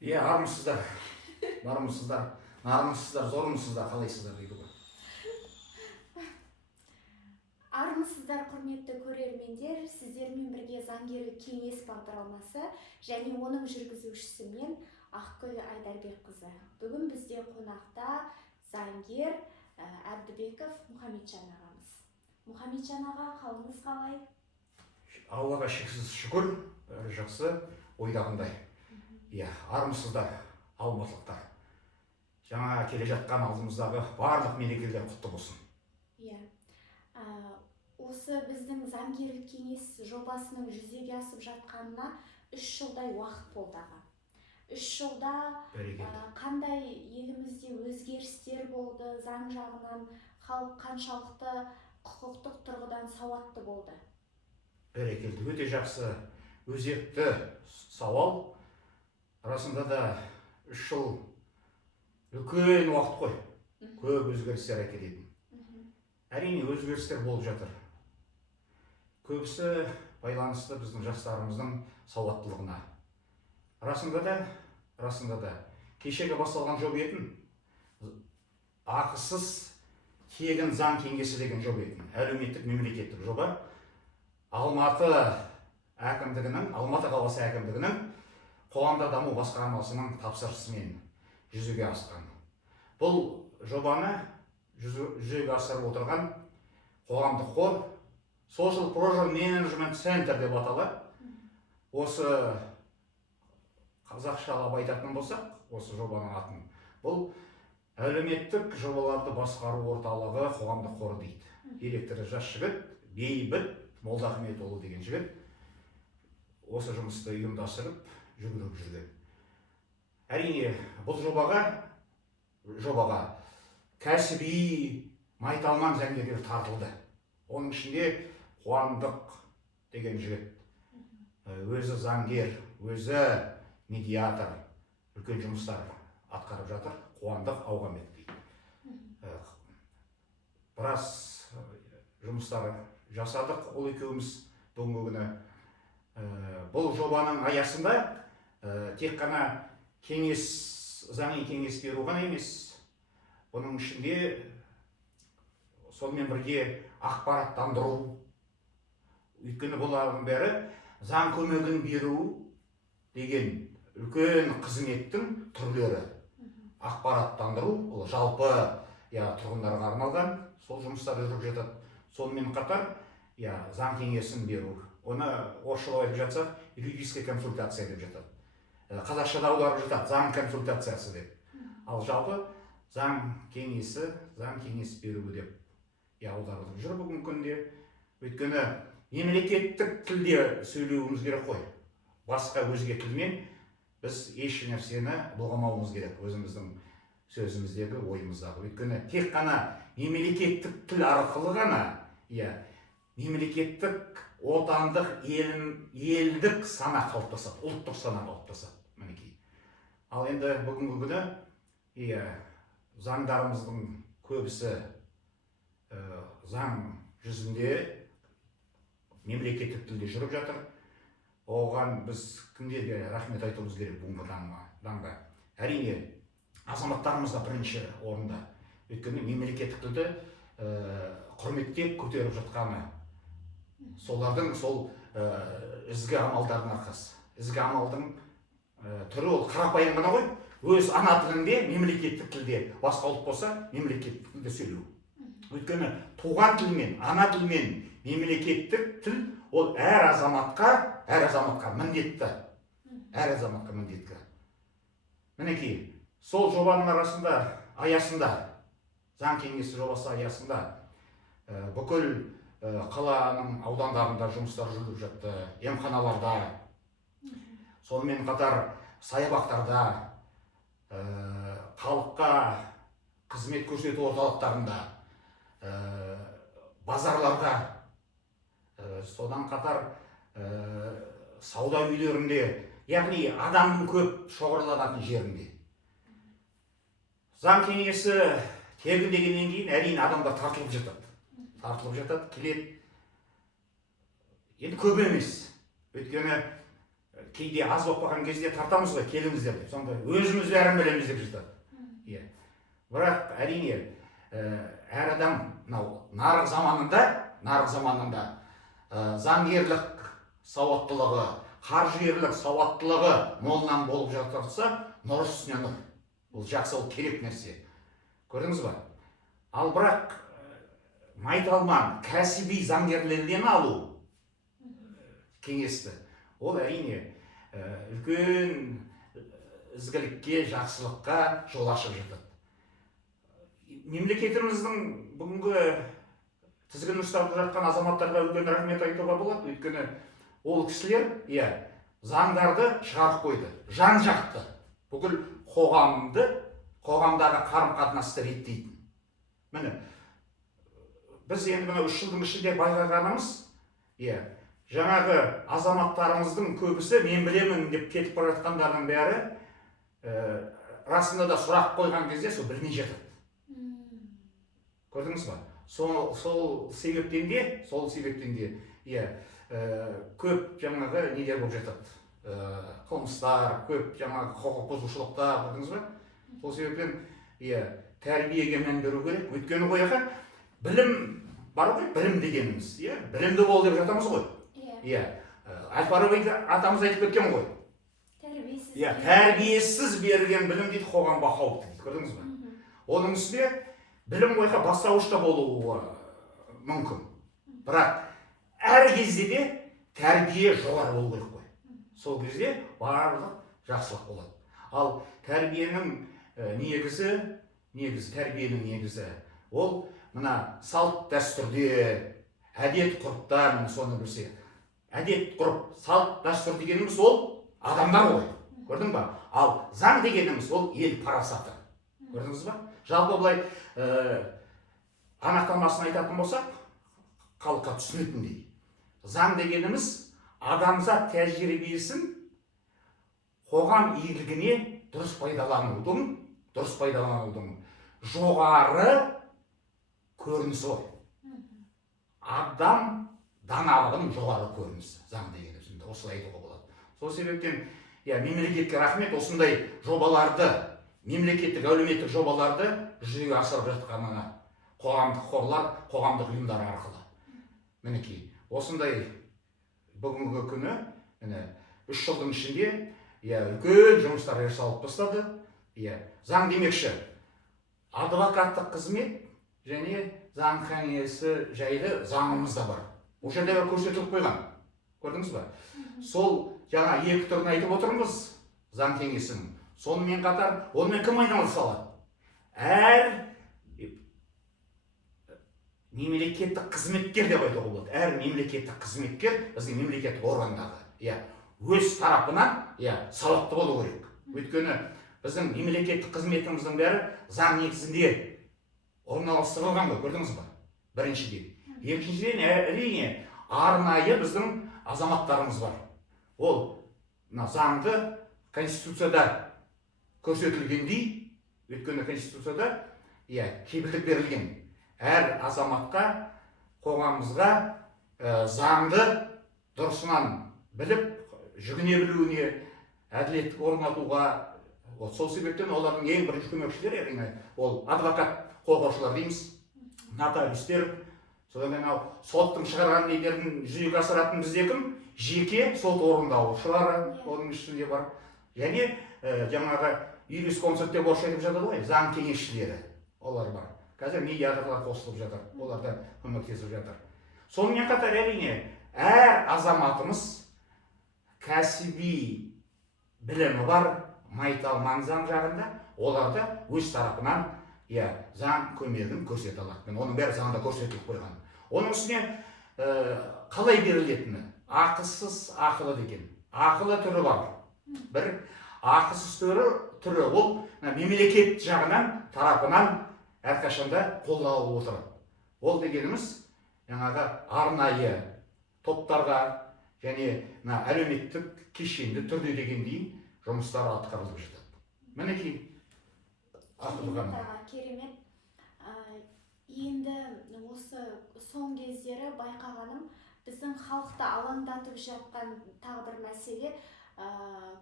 Иә, армысыздар, бармысыздар, нармысыздар, зормысыздар, қалайсыздар дейді ғой. Армысыздар, құрметті көрермендер, сіздермен бірге заңгерлік кеңес бағдарламасы және оның жүргізушісі мен Ақгүл Айдарбекқызы. Бүгін бізде қонақта заңгер Әбдібеков Мұхамеджан ағамыз. Мұхамеджан аға, қалыңыз қалай? Аллаға шексіз шүкір, бәрі жақсы, ойдағандай. Иә, армысыздар, алматылықтар. Жаңа келе жатқан алдымыздағы барлық мерекелер құтты болсын. Иә. Осы біздің заңгерлік кеңес жобасының жүзеге асып жатқанына 3 жылдай уақыт болды аға. 3 жылда қандай елімізде өзгерістер болды, заң жағынан халық қаншалықты құқықтық тұрғыдан сауатты болды? Бәрекелді, өте жақсы, өзекті сауал. Расында да 3 жыл үлкен уақыт қой, көп өзгерістер әкелетін. Әрине өзгерістер болып жатыр. Көбісі байланысты біздің жастарымыздың сауаттылығына. Расында да кешегі басталған жоба етін, ақысыз тегін заң кеңесі деген жоба етін, әлеуметтік мемлекеттік жоба Алматы қаласы әкімдігінің қоғамдық даму басқармасының тапсырысымен жүзеге асқан. Бұл жобаны жүзеге асырып отырған қоғамдық қор Social Project Management Center деп аталады. Осы қазақшалап айтатын болсақ, осы жобаның атын. Бұл әлеуметтік жобаларды басқару орталығы қоғамдық қоры дейді. Директоры жас жігіт, Бейбіт Молдахметұлы деген жігіт осы жұмысты ұйымдастырып жүргізіп жүрген. Әрине, бұл жобаға кәсіби майталман заңгерлер тартылды. Оның ішінде Қуандық деген жігіт, өзі заңгер, өзі медиатор, үлкен жұмыстар атқарып жатыр. Қуандық Ауғамет дейді. Біраз жұмыстар жасадық, ол екеуміз бүгінгі күні. Бұл жобаның аясында тек қана заңи кеңес беру ғана емес, бұның ішінде сонымен бірге ақпараттандыру, өйткені бұлардың бәрі заң көмегін беру деген үлкен қызметтің түрлері. Ақпараттандыру, ол жалпы тұрғындарға арналған, сол жұмыстар жүріп жатады. Сонымен қатар заң кеңесін беру. Оны орысшалап айтып жатсақ, юридическая консультация деп жатады. Қазақшада аударып жатады, заң консультациясы деп. Ал жалпы заң кеңес беру деп аударылып жүр бүгінгі күнде. Өйткені мемлекеттік тілде сөйлеуіміз керек қой. Басқа өзге тілмен біз еш нәрсені бұлғамауымыз керек, өзіміздің сөзіміздегі, ойымыздағы. Өйткені тек қана мемлекеттік тіл арқылы ғана, мемлекеттік отандық елдік сана қалыптасады, ұлттық сана қалыптасады. Ал енді бүгінгі күні заңдарымыздың көбісі заң жүзінде мемлекеттік тілде жүріп жатыр. Оған біз кімдерге рахмет айтуымыз керек бүгінгі таңда? Әрине, азаматтарымызға бірінші орында. Өйткені мемлекеттік тілді құрметтеп көтеріп жатқаны солардың сол ізгі амалдардың арқасы. Ізгі амалдың түрі ол қарапайым ғана ғой. Өз ана тілінде, мемлекеттік тілде, басқа ұлт болса, мемлекеттік тілде сөйлеу. Өйткені туған тілмен, ана тілмен мемлекеттік тіл ол әр азаматқа міндетті. Әр азаматқа міндетті. Мінекей, сол жобаның аясында, заң кеңесі жобасы аясында бүкіл қаланың аудандарында жұмыстар жүріп жатты, емханаларда, сонымен қатар саябақтарда, халыққа қызмет көрсету орталықтарында, базарларда, содан қатар сауда үйлерінде, яғни адамның көп шоғырланатын жерінде. Заң кеңесі тегін дегеннен кейін әрине адамдар тартылып жатады, келеді. Енді көп емес, өйткені кейде аз болып қалған кезде тартамыз ғой, келіңіздер деп, сонда өзіміз бәрін білеміз деп жатады. Иә. Бірақ әрине әр адам мынау нарық заманында заңгерлік сауаттылығы, қаржыгерлік сауаттылығы молынан болып жатырса, нұр үстіне нұр. Ол жақсы, ол керек нәрсе. Көрдіңіз ба? Ал бірақ майталман кәсіби заңгерлерден алу кеңесті, ол әрине үлкен ізгілікке, жақсылыққа жол ашып жатады. Мемлекетіміздің бүгінгі тізгінін ұстап жатқан азаматтарға үлкен рахмет айтуға болады. Өйткені ол кісілер заңдарды шығарып қойды, жан-жақты, бүкіл қоғамдағы қарым-қатынасты реттейтін. Міне, біз енді мына 3 жылдың ішінде байқағанымыз, жаңағы азаматтарымыздың көбісі мен білемін деп кетіп бара жатқандардың бәрі расында да сұрақ қойған кезде сол білмей жатады. Көрдіңіз ба? Сол себептен де көп жаңағы нелер болып жатады. Қылмыстар, көп жаңағы құқық бұзушылықтар, көрдіңіз ба? Сол себептен тәрбиеге мән беру керек. Өйткені қояға білім бар ғой, білім дегеніміз, білімді бол деп жатамыз ғой. Әл-Фараби атамыз айтып кеткен ғой. Тәрбиесіз берген білім дейді, қоғамға қауіпті дейді. Көрдіңіз ба? Оның үстіне білім қойға бастауышта болуы мүмкін. Бірақ әр кезде де тәрбие жоғары болу керек қой. Сол кезде барлық жақсылық болады. Ал тәрбиенің негізі ол мына салт дәстүрде, әдет ғұрыпта, соны білсе. Әдет ғұрып, салт дәстүр дегеніміз ол адамдар ғой. Көрдің ба? Ал заң дегеніміз ол ел парасаты. Көрдіңіз ба? Жалпы былай анықтамасын айтатын болсақ, халыққа түсінетіндей. Заң дегеніміз адамзат тәжірибесін қоғам игілігіне дұрыс пайдаланудың жоғары көрінісі ғой. Адам даналығының жоғары көрінісі заң дегеніміз. Осылай айтуға болады. Сол себептен мемлекетке рахмет, осындай жобаларды, мемлекеттік әлеуметтік жобаларды жүзеге асырып жатқанына, қоғамдық қорлар, қоғамдық ұйымдар арқылы. Мінекей, осындай бүгінгі күні 3 жылдың ішінде үлкен жұмыстар жасалып бастады. Заң демекші, адвокаттық қызмет және заң кеңесі жайлы заңымыз да бар. Ол жерде көрсетіліп қойған. Көрдіңіз ба? Сол жаңа 2 түрін айтып отырмыз заң кеңесінің. Сонымен қатар, онымен кім айналыса алады? Әр мемлекеттік қызметкер деп айтуға болады. Әр мемлекеттік қызметкер біздің мемлекеттік органдағы өз тарапынан сауатты болу керек. Өйткені біздің мемлекеттік қызметіміздің бәрі заң негізінде орналастырылған ғой, көрдіңіз ба? Біріншіден. Екіншіден, әрине, арнайы біздің азаматтарымыз бар. Ол заңды Конституцияда көрсетілгендей, өйткені Конституцияда кепілдік берілген. Әр азаматқа, қоғамымызға заңды дұрысынан біліп, жүгіне білуіне, әділет орнатуға, сол себептен олардың ең бірінші көмекшілері, ол адвокат қорғаушылар дейміз, нотариустер, содан кейін соттың шығарған нелерін жүзеге асыратын бізде кім? Жеке сот орындаушылары оның ішінде бар. Және жаңағы юрисконсульт деп орысша айтып жатады ғой, заң кеңесшілері, олар бар. Қазір медиаторлар қосылып жатыр, олар да көмектесіп жатыр. Сонымен қатар әрине, әр азаматымыз кәсіби білімі бар, майталман заң жағында, оларды өз тарапынан заң көмегін көрсете алады. Оның бәрі заңда көрсетіліп қойған. Оның үстіне қалай берілетіні, ақысыз ақылы деген. Ақылы түрі бар. Бір ақысыз түрі ол мемлекет жағынан тарапынан әрқашанда қолдалып отырады. Ол дегеніміз жаңағы арнайы топтарға және әлеуметтік кешенді түрде дегендей жұмыстар атқарылып жатады. Мінекей керемет. Енді осы соң кездері байқағаным, біздің халықты алаңдатып жатқан тағы бір мәселе,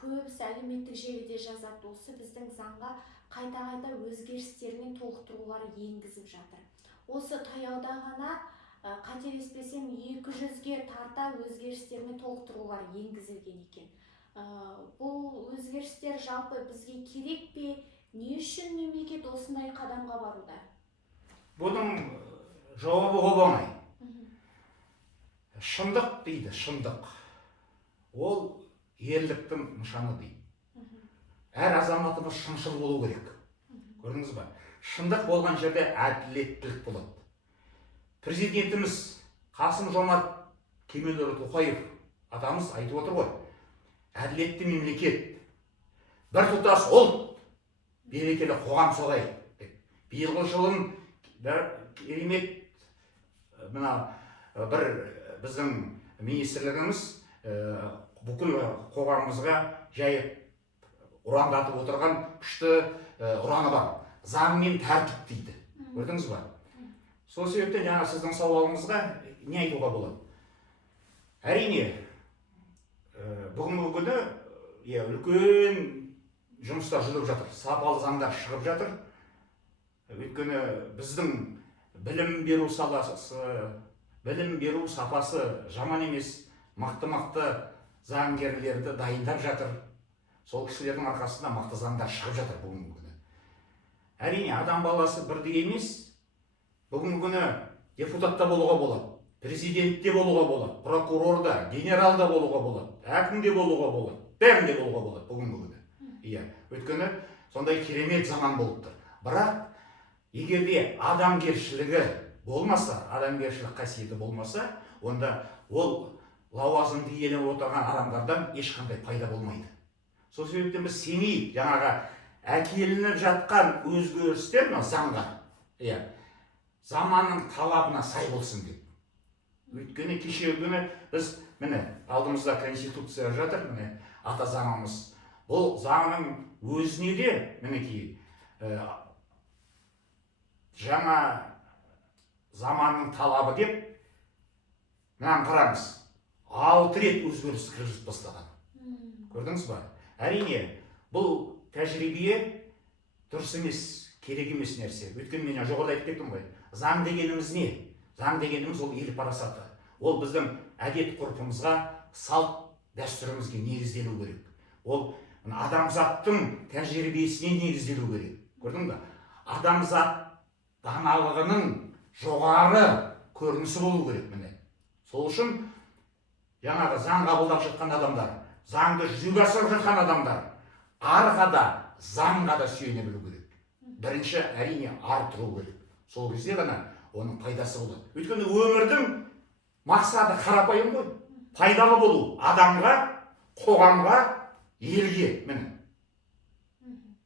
көбісі әлеуметтік желіде жазады, осы біздің заңға қайта-қайта өзгерістер мен толықтырулар енгізіп жатыр. Осы таяуда ғана қателеспесем 200-ге тарта өзгерістер мен толықтырулар енгізілген екен. Бұл өзгерістер жалпы бізге керек пе? Не үшін мемлекет осындай қадамға баруда? Бұның жауабы оп-оңай. Шындық дейді, шындық. Ол ерліктің нышаны дейді. Әр азаматымыз шыншыл болу керек. Көрдіңіз ба? Шындық болған жерде әділеттілік болады. Президентіміз Қасым-Жомарт Кемелұлы Тоқаев атамыз айтып отыр ғой, әділетті мемлекет, біртұтас ұлт, берекелі қоғам соғайық деп. Биылғы жылын керемет бір біздің министрлігіміз бүкіл қоғамымызға жайып ұрандатып отырған күшті ұраны бар. Заң мен тәртіп дейді. Көрдіңіз ба? Сол себептен жаңа сіздің сауалыңызға не айтуға болады? Әрине, бүгінгі күні үлкен жұмыстар жүріп жатыр, сапалы заңдар шығып жатыр. Өйткені біздің білім беру сапасы жаман емес, мықты заңгерлерді дайындап жатыр. Сол кісілердің арқасында мықты заңдар шығып жатыр бүгінгі күні. Әрине, адам баласы бірдей емес. Бүгінгі күні депутатта болуға болады, президентте болуға болады, прокурорда, генералда болуға болады, әкімде болуға болады, бәрінде болуға болады бүгінгі күні. Өйткені сондай керемет заман болып тұр. Бірақ егерде адамгершілігі болмаса, адамгершілік қасиеті болмаса, онда ол лауазымды иеленіп отырған адамдардан ешқандай пайда болмайды. Сол себептен біз сенейік, жаңағы әкелініп жатқан өзгерістер заңға, заманның талабына сай болсын деп. Өйткені кешегі күні біз, міне, алдымызда конституция жатыр, міне, ата заңымыз. Бұл заңның өзіне де, мінекей, жаңа заманның талабы деп, мынаны қараңыз, 6 рет өзгеріс кіргізіп бастаған. Көрдіңіз ба? Әрине, бұл тәжірибе дұрыс емес, керек емес нәрсе. Өйткені мен жоғарыда айтып кеттім ғой. Заң дегеніміз не? Заң дегеніміз ол ел парасаты. Ол біздің әдет ғұрпымызға, салт дәстүрімізге негізделу керек. Ол адамзаттың тәжірибесіне негізделу керек. Көрдің бе? Адамзат даналығының жоғары көрінісі болу керек міне. Сол үшін жаңағы заң қабылдап жатқан адамдар, заңды жүзеге асырып жатқан адамдар арға да, заңға да сүйене білу керек. Бірінші әрине арттыру керек. Сол кезде ғана оның пайдасы болады. Өйткені өмірдің мақсаты қарапайым ғой. Пайдалы болу адамға, қоғамға, елге, міне.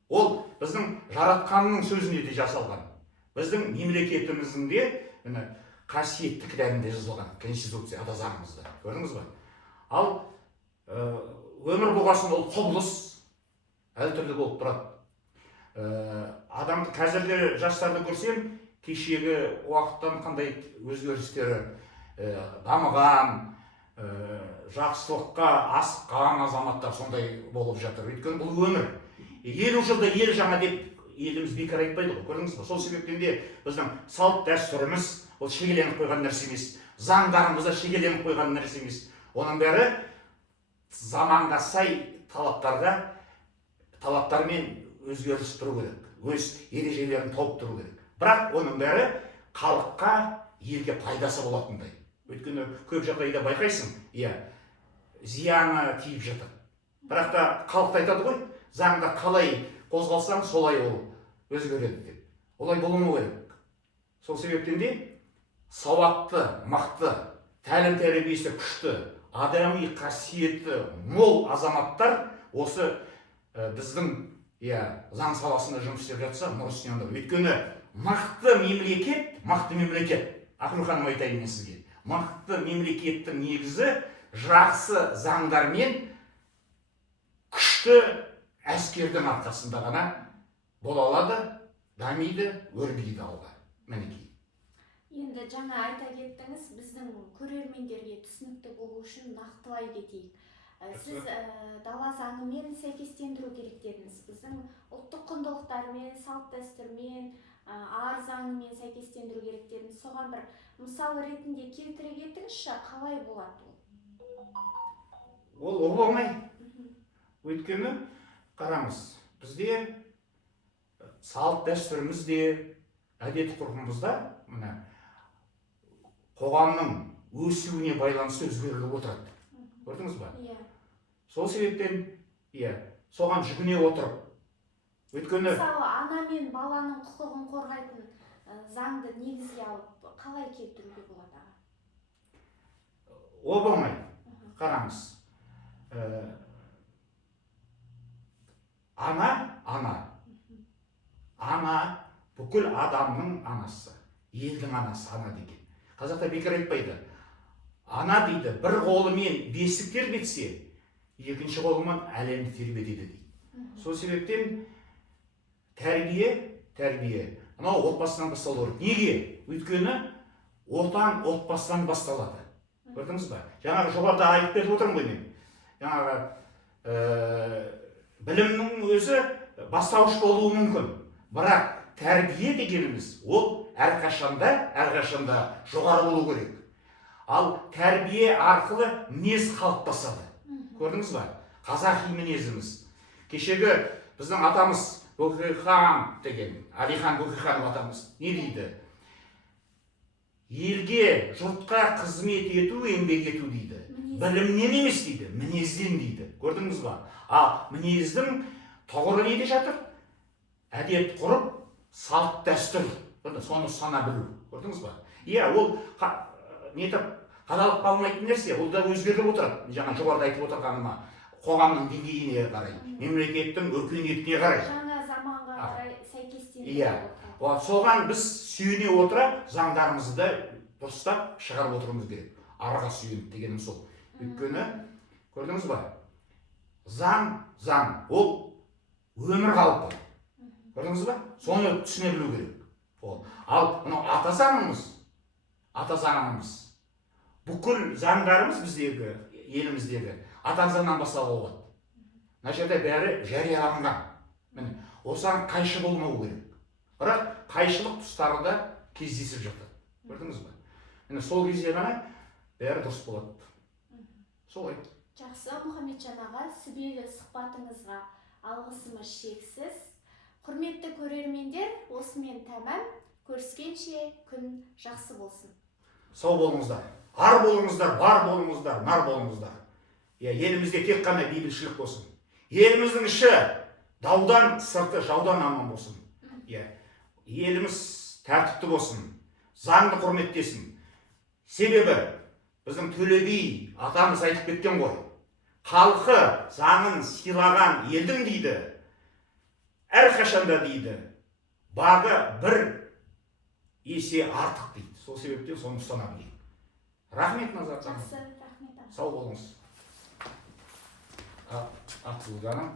Ол біздің жаратқанның сөзінде де жасалған. Біздің мемлекетіміздің де қасиетті кітабында жазылған конституция, ата заңымызда. Көрдіңіз ба? Ал өмір болғасын ол құбылыс әртүрлі болып тұрады. Адамды қазіргі жастарды көрсем, кешегі уақыттан қандай өзгерістері дамыған, жақсылыққа асыққан азаматтар сондай болып жатыр. Өйткені бұл өмір. 50 жылда ел жаңа деп еліміз бекер айтпайды ғой, көрдіңіз бе? Сол себептен де біздің салт дәстүріміз ол шегеленіп қойған нәрсе емес. Заңдарымыз да шегеленіп қойған нәрсе емес. Оның бәрі заманға сай талаптармен өзгеріс тұру керек. Өз ережелерін тауып тұру керек. Бірақ оның бәрі халыққа, елге пайдасы болатындай. Өйткені көп жағдайда байқайсың, зияны тиіп жатыр. Бірақ та халық айтады ғой, заңда қалай қозғалсаң, солай ол өзгереді деп. Олай болмау керек. Сол себептен де сауатты, мықты, тәлім тәрбиесі күшті, адами қасиеті мол азаматтар осы біздің заң саласында жұмыс істеп жатса, нұрыс не онда. Өйткені мықты мемлекет, Ақыл ханым айтайын мен сізге. Мықты мемлекеттің негізі жақсы заңдармен күшті әскердің арқасында ғана бола алады, дамиды, өрбиді алға. Мінекей. Енді жаңа айта кеттіңіз, біздің көрермендерге түсінікті болу үшін нақтылай кетейік. Сіз дала заңымен сәйкестендіру керек дедіңіз. Біздің ұлттық құндылықтармен, салт дәстүрмен, ар заңымен сәйкестендіру керек дедіңіз. Соған бір мысал ретінде келтіре кетіңізші, қалай болады ол? Ол болмай. Өйткені қараңыз, бізде салт дәстүрімізде, әдет ғұрпымызда мына қоғамның өсуіне байланысты өзгеріп отырады. Көрдіңіз ба? Иә. Сол себептен, соған жүгіне отырып. Өйткені мысалы, ана мен баланың құқығын қорғайтын заңды негізге алып қалай келтіруге болады? Ол болмай. Қараңыз. Ана бүкіл адамның анасы, елдің анасы ана деген. Қазақта бекер айтпайды. Ана дейді, бір қолымен бесік тербетсе, екінші қолымен әлемді тербетеді дейді. Сол себептен тәрбие, анау отбасынан басталу керек. Неге? Өйткені отан отбасынан басталады. Көрдіңіз ба? Жаңағы жоғарыда айтып беріп отырмын ғой мен. Жаңағы білімнің өзі бастауыш болуы мүмкін. Бірақ тәрбие дегеніміз ол әрқашанда жоғары болу керек. Ал тәрбие арқылы мінез қалыптасады. Көрдіңіз ба? Қазақи мінезіміз. Кешегі біздің атамыз Бөкейхан деген, Әлихан Бөкейханов атамыз не дейді? Елге, жұртқа қызмет ету, еңбек ету дейді. Білімнен емес дейді, мінезден дейді. Көрдіңіз ба? Ал мінездің тұғыры неде жатыр? Әдет ғұрып, салт дәстүр. Соны сана білу. Көрдіңіз ба? Ол қадалып қалмайтын нәрсе, ол да өзгеріп отырады. Жаңа жоғарыда айтып отырғаныма, қоғамның деңгейіне қарай, мемлекеттің өркениетіне қарай. Жаңа заманға қарай сәйкестендіріп отырады. Соған біз сүйене отыра заңдарымызды дұрыстап шығарып отыруымыз керек. Араға сүйеніп дегенім сол. Өйткені, көрдіңіз ба? Заң, ол өмір қалпы. Көрдіңіз ба? Соны түсіне білу керек. Ал ата заңымыз, бүкіл заңдарымыз біздегі, еліміздегі ата заңнан басталуы болады. Мына жерде бәрі жарияланған. Осыған қайшы болмау керек. Бірақ қайшылық тұстары да кездесіп жатыр. Көрдіңіз ба? Сол кезде ғана бәрі дұрыс болады. Солай. Жақсы, Мұхамеджан аға, сүбелі сұхбатыңызға алғысымыз шексіз. Құрметті көрермендер, осымен тәмам. Көріскенше күн жақсы болсын. Сау болыңыздар. Ар болыңыздар, бар болыңыздар, нар болыңыздар. Елімізде тек қана бейбітшілік болсын. Еліміздің іші даудан, сырты жаудан аман болсын. Еліміз тәртіпті болсын, заңды құрметтесін. Себебі біздің Төле би атамыз айтып кеткен ғой. Халқы заңын сыйлаған елдің дейді, әрқашанда дейді, бағы бір есе артық дейді. Сол себептен соны ұстана білейік. Рахмет, Назар. Жақсы, рахмет. Сау болыңыз. Ақсұлу жаным.